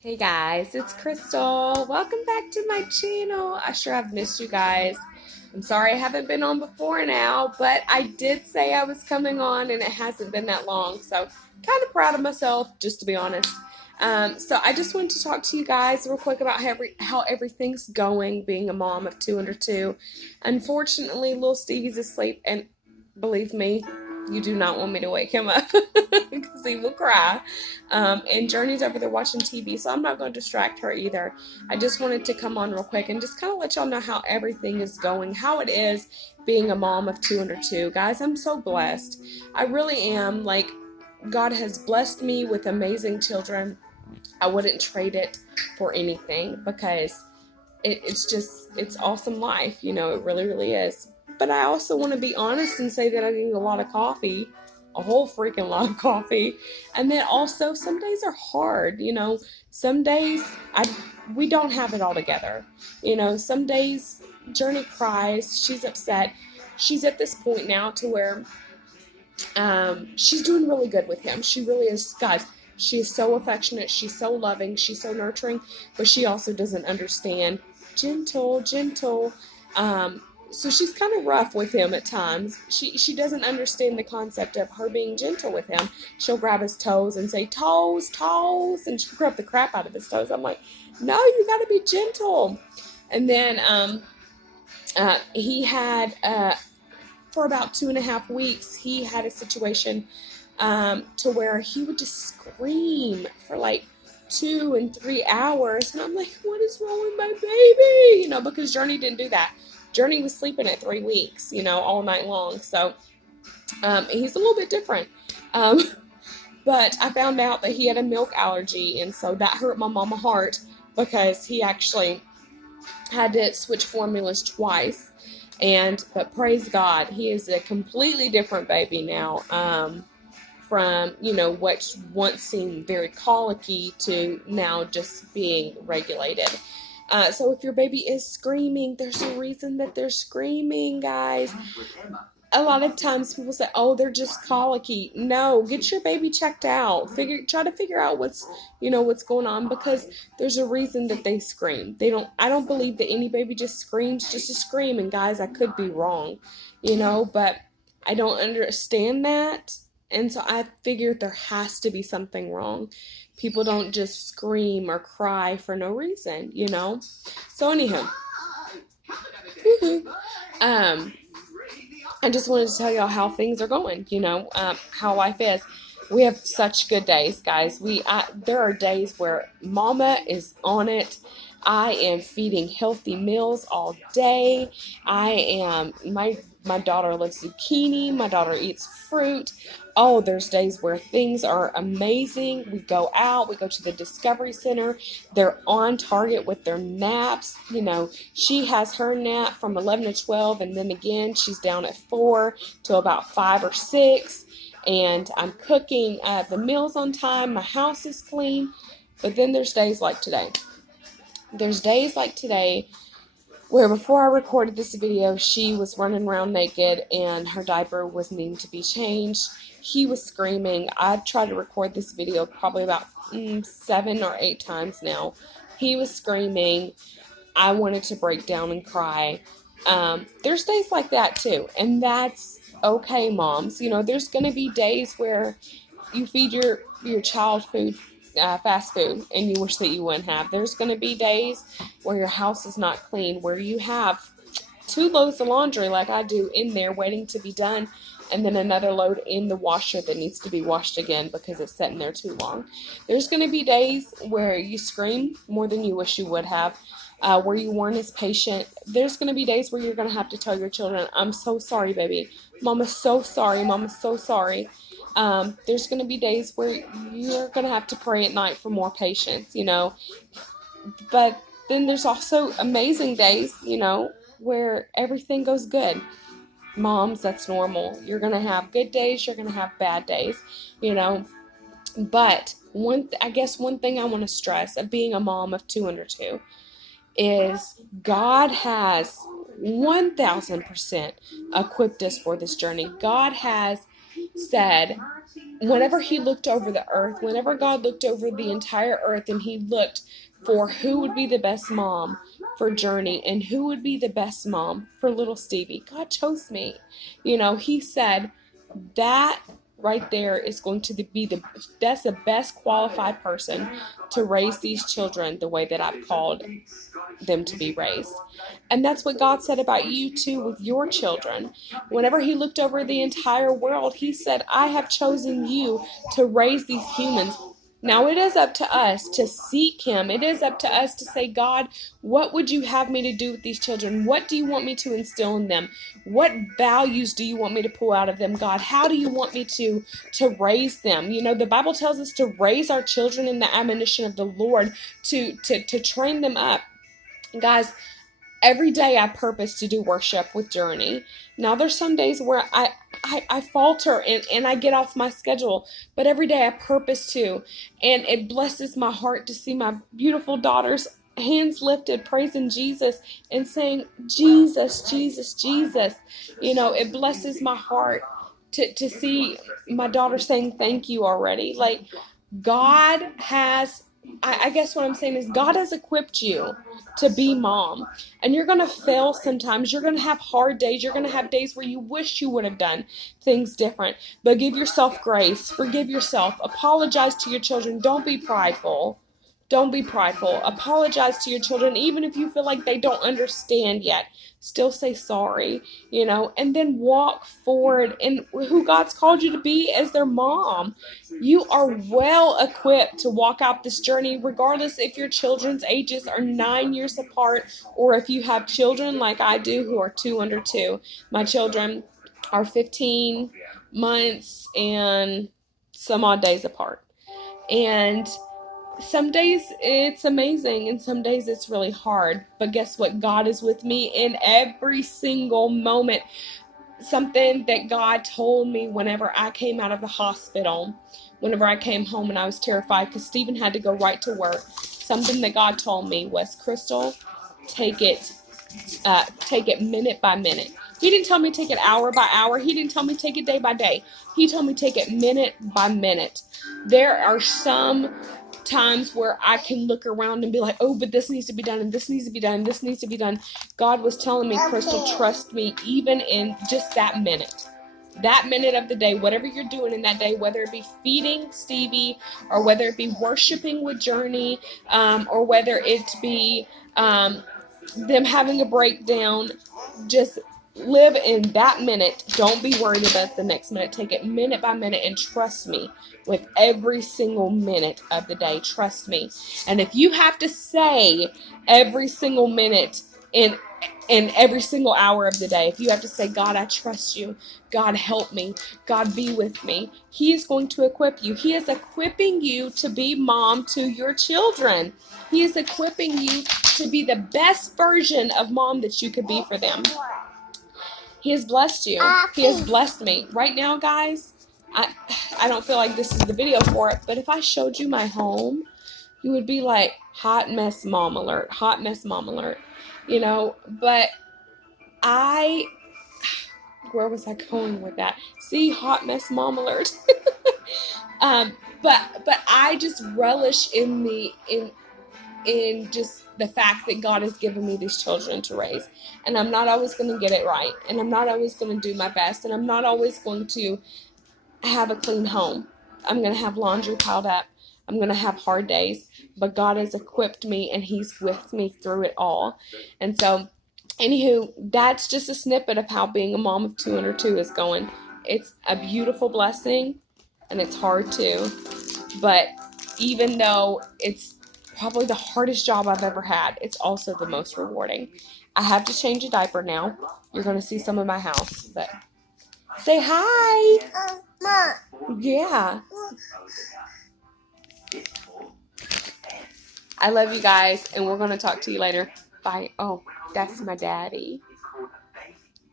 Hey guys, it's Crystal. Welcome back to my channel. I sure have missed you guys. I'm sorry I haven't been on before now, but I did say I was coming on and it hasn't been that long, so kind of proud of myself, just to be honest. So I just wanted to talk to you guys real quick about how everything's going being a mom of two under two. Unfortunately, little Stevie's asleep, and believe me, you do not want me to wake him up because he will cry. And Journey's over there watching TV, so I'm not going to distract her either. I just wanted to come on real quick and just kind of let y'all know how everything is going, how it is being a mom of two under two. Guys, I'm so blessed. I really am. Like, God has blessed me with amazing children. I wouldn't trade it for anything because it's awesome life. You know, it really, really is. But I also want to be honest and say that I drink a lot of coffee, a whole freaking lot of coffee. And then also some days are hard, you know. Some days we don't have it all together. You know, some days Journey cries, she's upset. She's at this point now to where she's doing really good with him. She really is, guys. She is so affectionate. She's so loving. She's so nurturing. But she also doesn't understand gentle. So she's kind of rough with him at times. She doesn't understand the concept of her being gentle with him. She'll grab his toes and say, toes, toes, and she'll grab the crap out of his toes. I'm like, no, you got to be gentle. And then he had, for about 2.5 weeks, he had a situation to where he would just scream for like 2 and 3 hours. And I'm like, what is wrong with my baby? You know, because Journey didn't do that. Journey was sleeping at 3 weeks, you know, all night long. So he's a little bit different. But I found out that he had a milk allergy, and so that hurt my mama heart because he actually had to switch formulas twice. But praise God, he is a completely different baby now. From, you know, what once seemed very colicky to now just being regulated. So if your baby is screaming, there's a reason that they're screaming, guys. A lot of times people say, oh, they're just colicky. No, get your baby checked out. Try to figure out what's going on, because there's a reason that they scream. I don't believe that any baby just screams just to scream. And guys, I could be wrong, you know, but I don't understand that. And so I figured there has to be something wrong. People don't just scream or cry for no reason, you know? So anyhow, I just wanted to tell y'all how things are going, you know, how life is. We have such good days, guys. There are days where mama is on it. I am feeding healthy meals all day. My daughter loves zucchini. My daughter eats fruit. Oh, there's days where things are amazing. We go out. We go to the Discovery Center. They're on target with their naps. You know, she has her nap from 11 to 12, and then again, she's down at 4 till about 5 or 6. And I'm cooking the meals on time. My house is clean. But then there's days like today. There's days like today where before I recorded this video, she was running around naked and her diaper was needing to be changed. He was screaming. I've tried to record this video probably about 7 or 8 times now. He was screaming. I wanted to break down and cry. There's days like that too, and that's okay, moms. You know, there's going to be days where you feed your child food, fast food, and you wish that you wouldn't have. There's going to be days where your house is not clean, where you have 2 loads of laundry like I do in there waiting to be done, and then another load in the washer that needs to be washed again because it's sitting there too long. There's going to be days where you scream more than you wish you would have, where you weren't as patient. There's going to be days where you're going to have to tell your children, I'm so sorry, baby. Mama's so sorry. Mama's so sorry. There's going to be days where you're going to have to pray at night for more patience, you know. But then there's also amazing days, you know, where everything goes good. Moms, that's normal. You're going to have good days. You're going to have bad days, you know. But I guess one thing I want to stress of being a mom of 2 under 2 is God has 1,000% equipped us for this journey. God has said, whenever he looked over the earth, whenever God looked over the entire earth and he looked for who would be the best mom for Journey and who would be the best mom for little Stevie, God chose me. He said that right there is going to be that's the best qualified person to raise these children the way that I've called them to be raised. And that's what God said about you too with your children. Whenever he looked over the entire world, he said, I have chosen you to raise these humans. Now it is up to us to seek him. It is up to us to say, God, what would you have me to do with these children? What do you want me to instill in them? What values do you want me to pull out of them, God? How do you want me to raise them? The Bible tells us to raise our children in the admonition of the Lord, to train them up. Guys, every day I purpose to do worship with Journey. Now there's some days where I falter and I get off my schedule, but every day I purpose to, and it blesses my heart to see my beautiful daughters hands lifted, praising Jesus and saying, Jesus, Jesus, Jesus. It blesses my heart to see my daughter saying thank you already. Like, God has, I guess what I'm saying is God has equipped you to be mom. And you're going to fail sometimes. You're going to have hard days. You're going to have days where you wish you would have done things different. But give yourself grace. Forgive yourself. Apologize to your children. Don't be prideful. Don't be prideful. Apologize to your children, even if you feel like they don't understand yet. Still say sorry, and then walk forward in who God's called you to be as their mom. You are well equipped to walk out this journey, regardless if your children's ages are 9 years apart or if you have children like I do who are 2 under 2. My children are 15 months and some odd days apart. And some days it's amazing and some days it's really hard. But guess what? God is with me in every single moment. Something that God told me whenever I came out of the hospital, whenever I came home and I was terrified because Stephen had to go right to work. Something that God told me was, Crystal, take it minute by minute. He didn't tell me to take it hour by hour. He didn't tell me to take it day by day. He told me to take it minute by minute. There are some times where I can look around and be like, oh, but this needs to be done, and this needs to be done, and this needs to be done. God was telling me, Crystal, trust me, even in just that minute of the day, whatever you're doing in that day, whether it be feeding Stevie, or whether it be worshiping with Journey, or whether it be them having a breakdown, just live in that minute. Don't be worried about the next minute. Take it minute by minute and trust me with every single minute of the day. Trust me. And if you have to say every single minute in every single hour of the day, if you have to say, God, I trust you. God, help me. God, be with me. He is going to equip you. He is equipping you to be mom to your children. He is equipping you to be the best version of mom that you could be for them. He has blessed you. He has blessed me. Right now, guys, I don't feel like this is the video for it, but if I showed you my home, you would be like, hot mess mom alert, hot mess mom alert, but where was I going with that? See, hot mess mom alert. But I just relish in just the fact that God has given me these children to raise. And I'm not always going to get it right. And I'm not always going to do my best. And I'm not always going to have a clean home. I'm going to have laundry piled up. I'm going to have hard days. But God has equipped me and He's with me through it all. And so, anywho, that's just a snippet of how being a mom of 2 under 2 is going. It's a beautiful blessing. And it's hard too. But even though it's probably the hardest job I've ever had, it's also the most rewarding. I have to change a diaper now. You're going to see some of my house, but say hi. Mom. Yeah. I love you guys, and we're going to talk to you later. Bye. Oh, that's my daddy.